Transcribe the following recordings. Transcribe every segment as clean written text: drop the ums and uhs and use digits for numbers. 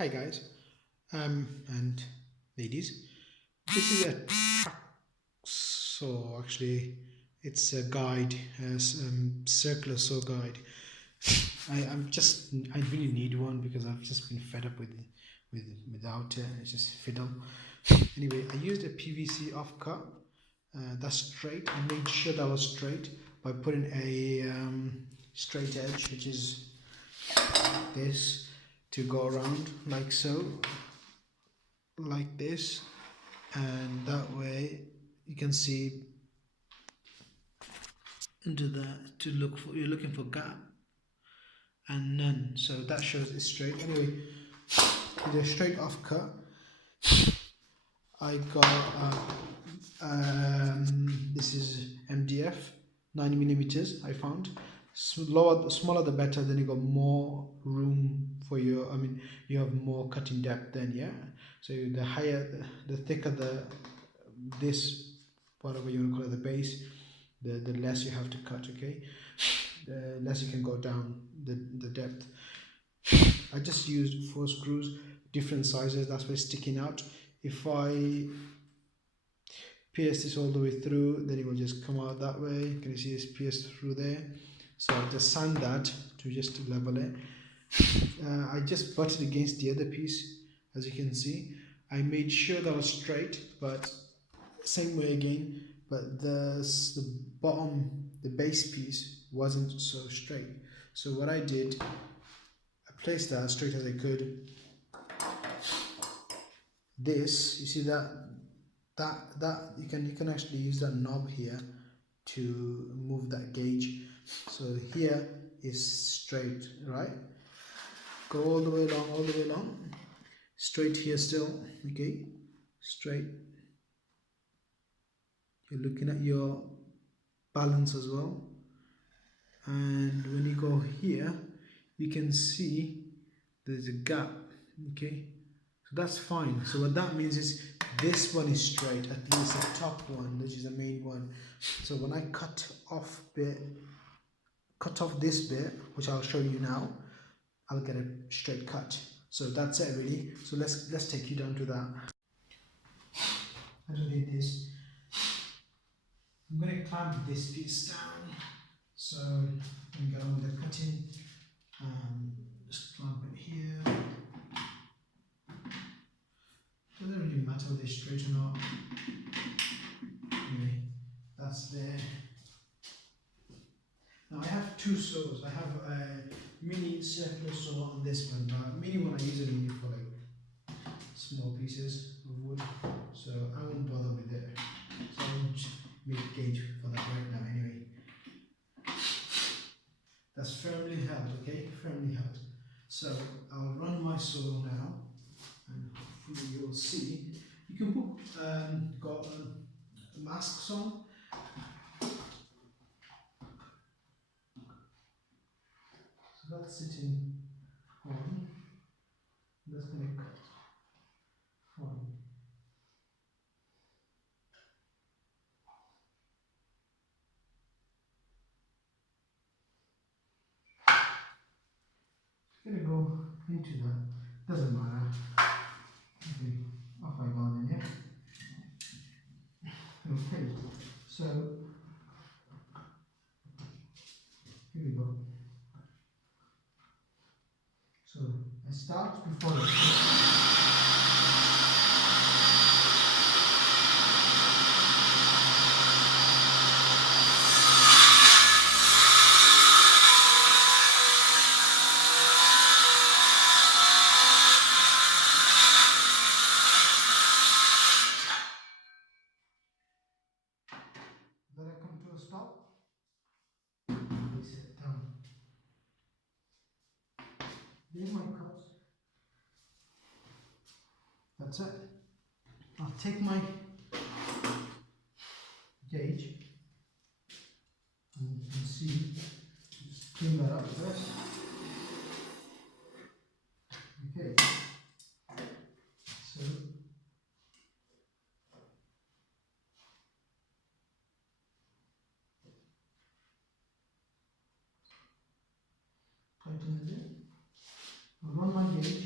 Hi guys, and ladies. This is a track. So actually, it's a guide, as circular saw guide. I really need one because I've just been fed up without it. It's just fiddle. Anyway, I used a PVC offcut. That's straight. I made sure that was straight by putting a straight edge, which is this, to go around like so, like this, and that way you can see into that to look for, you're looking for gap and none, so that shows it's straight. Anyway, with a straight off cut, I got this is MDF 9 millimeters. I found smaller the better, then you got more room for your, I mean, you have more cutting depth then, yeah. So the higher, the thicker the, this, whatever you want to call it, the base, the less you have to cut, okay. The less you can go down the depth. I just used 4 screws, different sizes, that's why it's sticking out. If I pierce this all the way through, then it will just come out that way. Can you see it's pierced through there? So I'll just sand that to just level it. I just butted against the other piece, as you can see. I made sure that was straight, but same way again, but the bottom, the base piece wasn't so straight. So what I did, I placed that as straight as I could. This, you see that you can actually use that knob here to move that gauge. So here is straight, right? Go all the way along, straight here still, okay, straight. You're looking at your balance as well, and when you go here, you can see there's a gap, okay, so that's fine. So what that means is this one is straight, at least the top one, which is the main one. So when I cut off this bit, which I'll show you now, I'll get a straight cut. So that's it really. So let's take you down to that. I don't need this. I'm going to clamp this piece down. So I'm going to go on with the cutting. Just clamp it here. Doesn't really matter whether it's straight or not. Anyway, that's there. Now I have 2 saws. I have a mini circular saw on this one. Mini one I usually use for like small pieces of wood, so I won't bother with it. So I won't make a gauge for that right now anyway. That's firmly held, okay? Firmly held. So I'll run my saw now, and hopefully you'll see. You can put got masks on. So that's sitting on. That's going to cut on. It's going to go into that. Doesn't matter. Okay, off I go then, yeah? Okay, so here we go. So I start before the then I come to a stop. I sit down. There's my cut. That's it. I'll take my gauge, and you can see, just clean that up first. Okay, so tighten it in. I'll run my gauge.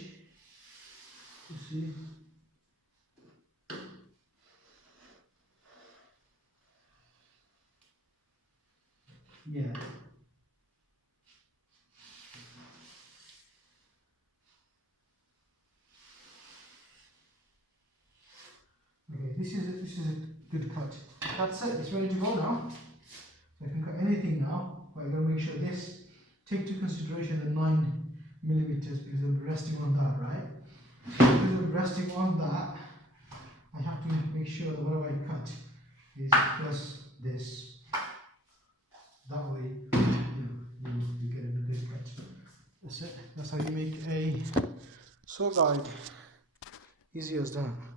See? Yeah. Okay, this is a good cut. That's it, it's ready to go now. So I can cut anything now, but I gotta make sure this, take into consideration the 9 millimeters because it'll be resting on that, right? Because it'll be resting on that, I have to make sure that whatever I cut is plus this. That way, you get a good cut. That's it. That's how you make a saw guide. Easy as that.